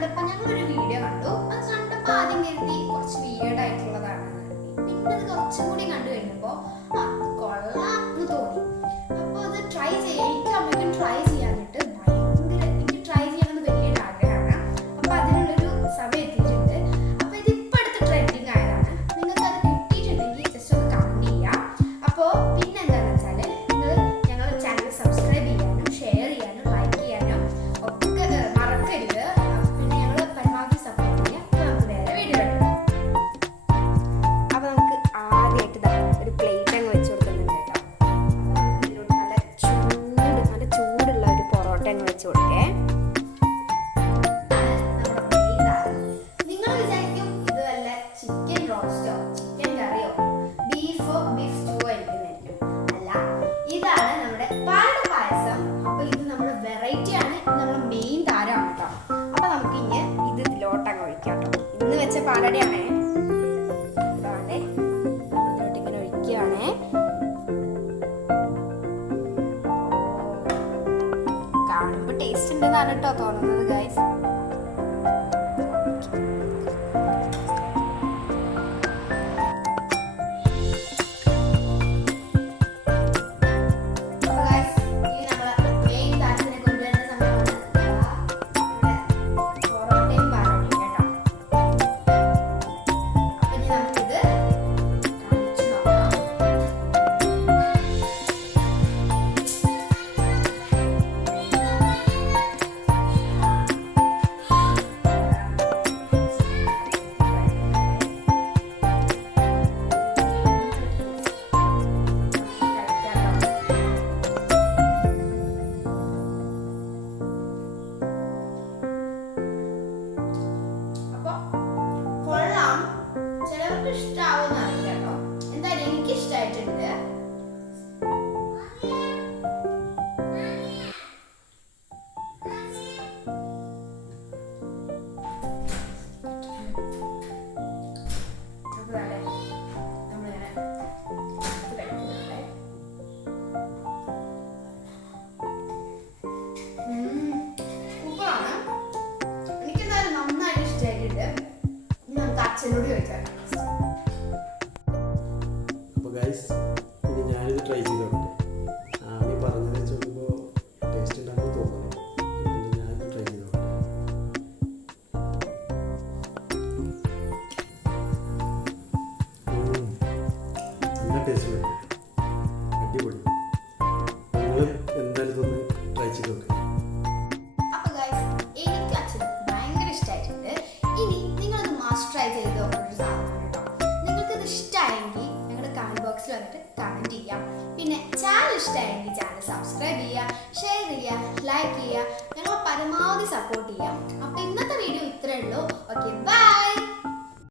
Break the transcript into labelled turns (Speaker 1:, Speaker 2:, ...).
Speaker 1: കണ്ടപ്പോൾ ഒരു വീഡിയോ കണ്ടു. അത് കണ്ടപ്പോൾ ആദ്യം കരുതി കുറച്ച് വീഡിയോഡ് ആയിട്ടുള്ളതാണ്. പിന്നെ അത് കുറച്ചും കൂടി കണ്ടു കഴിഞ്ഞപ്പോൾ പാലടയാണേ. ഇതാണേ.
Speaker 2: ഇതിലോട്ട് ഇങ്ങനെ ഒഴിക്കുകയാണേ. കാണുമ്പോൾ ടേസ്റ്റ് ഉണ്ടെന്നാണ് കേട്ടോ തോന്നുന്നത് ഗൈസ്
Speaker 1: എനിക്ക് എന്തായാലും നന്നായിട്ട് ഇഷ്ടമായിട്ടുണ്ട് നമുക്ക് അച്ഛനോട് ചോദിക്കാം. reais വന്നിട്ട് കമന്റ് ചെയ്യാം പിന്നെ ചാനൽ ഇഷ്ടമായെങ്കിൽ ചാനൽ സബ്സ്ക്രൈബ് ചെയ്യുക ഷെയർ ചെയ്യുക ലൈക്ക് ചെയ്യുക. ഞങ്ങൾ പരമാവധി സപ്പോർട്ട് ചെയ്യാം അപ്പോൾ ഇന്നത്തെ വീഡിയോ ഇത്രയേ ഉള്ളൂ. Okay bye